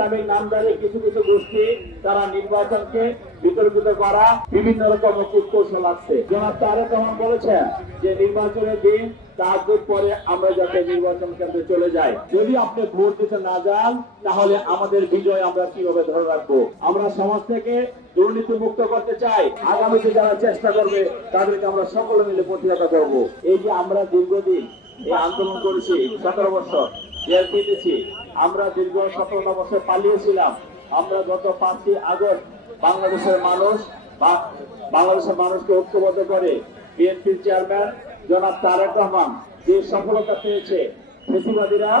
Islamic নামধারী কিছু কিছু গোষ্ঠী তারা নির্বাচনকে বিতর্কিত করা বিভিন্ন রকম কূটকৌশল আছে। জনাব তারেক রহমান বলেছেন যে নির্বাচনের দিন তাহাজ্জুদ পরে আমরা যাতে নির্বাচন কেন্দ্রে চলে যাই। যদি আপনি ভোট দিতে না যান তাহলে আমাদের বিজয় আমরা কিভাবে ধরে রাখবো? আমরা সমাজ থেকে দুর্নীতি মুক্ত করতে চাই। আগামীতে যারা চেষ্টা করবে তাদেরকে আমরা সকলে মিলে প্রতিহত করব। এই যে আমরা দীর্ঘদিন এই আন্দোলন করেছি, 17 বছর জেল কেটেছি, আমরা দীর্ঘ 17 বছর পালিয়েছিলাম। আমরা গত 5ই আগস্ট বাংলাদেশের মানুষকে ঐক্যবদ্ধ করে বিএনপির চেয়ারম্যান জনাব তারেক রহমান যে সফলতা পেয়েছে, ফ্যাসিবাদীরা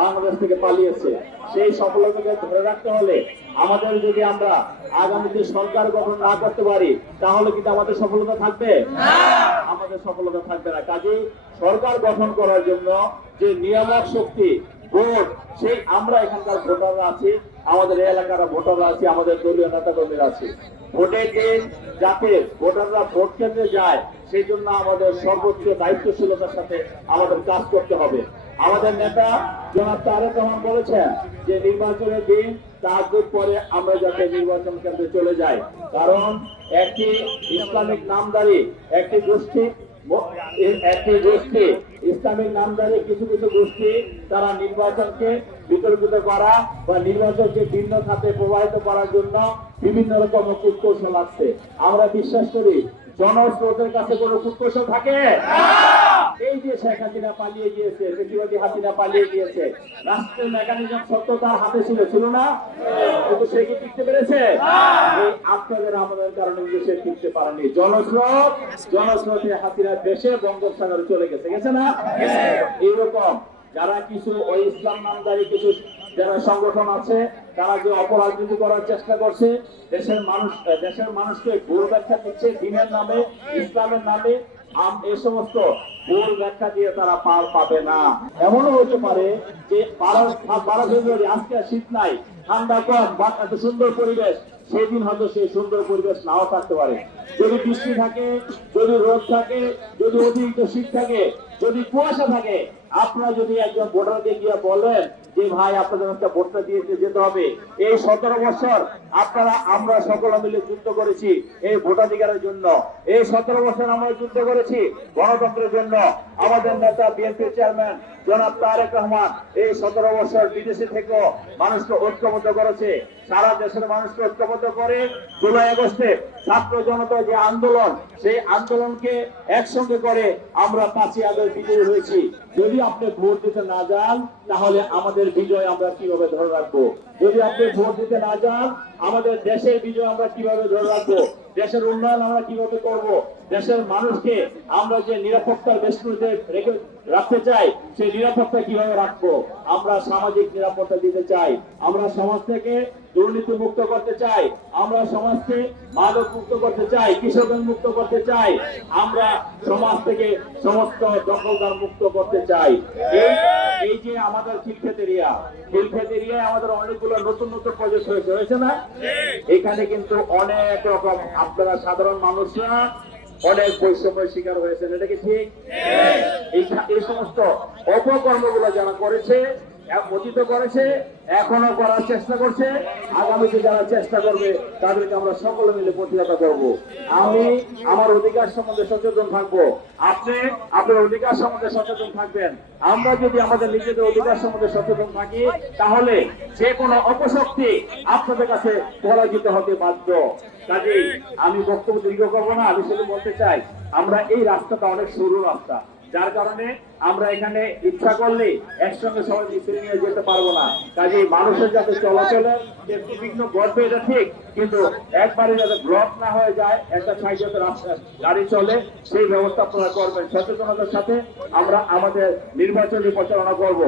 বাংলাদেশ থেকে পালিয়েছে, সেই সফলতাকে ধরে রাখতে হলে আমাদের যদি আমরা আগামীতে সরকার গঠন না করতে পারি তাহলে কিন্তু আমাদের সফলতা থাকবে না। আমাদের সফলতা থাকবে না। কাজেই সরকার গঠন করার জন্য যে নিয়ামক শক্তি ভোট, সেই আমরা এখানকার ভোটাররা আছি, আমাদের এলাকার ভোটাররা আছি, আমাদের দলীয় নেতা কর্মীরা আছে। ভোটের দিন যাতে ভোটাররা ভোট কেন্দ্রে যায় সেই জন্য আমাদের সর্বোচ্চ দায়িত্বশীলতার সাথে আমাদের কাজ করতে হবে। আমাদের নেতা জনাব তারেক রহমান বলেছেন যে নির্বাচনের দিন তাহাজ্জুদ পরে আমরা যাতে নির্বাচন কেন্দ্রে চলে যাই, কারণ একটি ইসলামিক নামধারী একটি গোষ্ঠী ইসলামিক নামধারী কিছু কিছু গোষ্ঠী তারা নির্বাচনকে বিতর্কিত করা বা নির্বাচনকে ভিন্ন খাতে প্রবাহিত করার জন্য বিভিন্ন রকম কূটকৌশল আছে। আমরা বিশ্বাস করি জনস্রোতের কাছে কোনো কূটকৌশল থাকে। এই যে শেখ হাসিনা পালিয়ে গিয়েছে, ফ্যাসিবাদী হাসিনা পালিয়ে গিয়েছে, রাষ্ট্রের মেকানিজম সত্য তার হাতে ছিল না? কিন্তু সে কি টিকতে পেরেছে? এই আপনাদের আমাদের কারণে সে টিকতে পারেনি। জনস্রোতে হাসিনার দেশে বঙ্গোপসাগরে চলে গেছে না? এইরকম যারা কিছু ওই ইসলাম নামধারী কিছু যারা সংগঠন আছে তারা যে অপরাজনীতি করার চেষ্টা করছে, দেশের মানুষকে ভুল ব্যাখ্যা দিচ্ছে দিনের নামে, ইসলামের নামে, এই সমস্ত ভুল ব্যাখ্যা দিয়ে তারা পার পাবে না। এমনও হতে পারে যে 12 ফেব্রুয়ারি আজকে শীত নাই, ঠান্ডা কম, এত সুন্দর পরিবেশ, সেদিন হয়তো সেই সুন্দর পরিবেশ নাও থাকতে পারে। যদি বৃষ্টি থাকে, যদি রোদ থাকে, যদি অতিরিক্ত শীত থাকে, যদি কুয়াশা থাকে, আপনারা যদি একজন ভোটারকে গিয়ে বলেন যে ভাই আপনাদের একটা ভোটটা দিয়ে যেতে হবে, এই 17 বছর আমরা সকলে মিলে যুদ্ধ করেছি এই ভোটাধিকারের জন্য, এই 17 বছর আমরা যুদ্ধ করেছি গণতন্ত্রের জন্য। আমাদের নেতা বিএনপির চেয়ারম্যান জনাব তারেক রহমান এই 17 বছর বিদেশে থেকেও মানুষকে ঐক্যবদ্ধ করেছে, সারা দেশের মানুষকে ঐক্যবদ্ধ করে জুলাই আগস্টে ছাত্র জনতা যে আন্দোলন, সেই আন্দোলনকে একসঙ্গে করে আমরা 5ই আগস্ট বিজয়ী হয়েছি। যদি আপনি ভোট দিতে না যান তাহলে আমাদের বিজয় আমরা কিভাবে ধরে রাখবো? যদি আপনি ভোট দিতে না যান আমাদের দেশের বিজয় আমরা কিভাবে ধরে রাখবো? দেশের উন্নয়ন আমরা কিভাবে করব? দেশের মানুষকে আমরা যে নিরাপত্তার বেষ্টনীতে রেখে রাখতে চাই সেই নিরাপত্তা কিভাবে রাখবো? আমরা সামাজিক নিরাপত্তা দিতে চাই, আমরা সমাজ থেকে দুর্নীতি মুক্ত করতে চাই, আমরা সমাজকে মাদক মুক্ত করতে চাই, কিশোরগঞ্জ মুক্ত করতে চাই, আমরা সমাজ থেকে সমস্ত দখলদার মুক্ত করতে চাই। এই যে আমাদের খিলক্ষেত এরিয়ায় আমাদের অনেকগুলো নতুন প্রজেক্ট হয়েছে না? এখানে কিন্তু অনেক রকম আপনারা সাধারণ মানুষরা অনেক বৈষম্যের শিকার হয়েছেন, এটা কি ঠিক? এই সমস্ত অপকর্মগুলো যারা করেছে, অতীত করেছে, এখনো করার চেষ্টা করছে, আগামীতে যারা চেষ্টা করবে তাদেরকে আমরা সকলে মিলে প্রতিহত করব। আমি আমার অধিকার সম্বন্ধে সচেতন থাকবো, আপনি আপনার অধিকার সম্বন্ধে সচেতন থাকবেন। আমরা যদি আমাদের নিজেদের অধিকার সম্বন্ধে সচেতন থাকি তাহলে যে কোনো অপশক্তি আপনাদের কাছে পরাজিত হতে বাধ্য। কাজেই আমি বক্তব্য দীর্ঘ করবো না, আমি শুধু বলতে চাই আমরা এই রাস্তাটা অনেক সরু রাস্তা, যার কারণে আমরা এখানে ইচ্ছা করলে একসঙ্গে সবাই মিছিল নিয়ে যেতে পারবো না। কাজে মানুষের যাতে চলাচলের একটু বিঘ্ন ঘটবে এটা ঠিক, কিন্তু একবারে যাতে ব্লক না হয়ে যায়, একটা সাইড যাতে রাস্তা গাড়ি চলে সেই ব্যবস্থা আপনারা করবেন। সচেতনতার সাথে আমরা আমাদের নির্বাচনী প্রচারণা করব।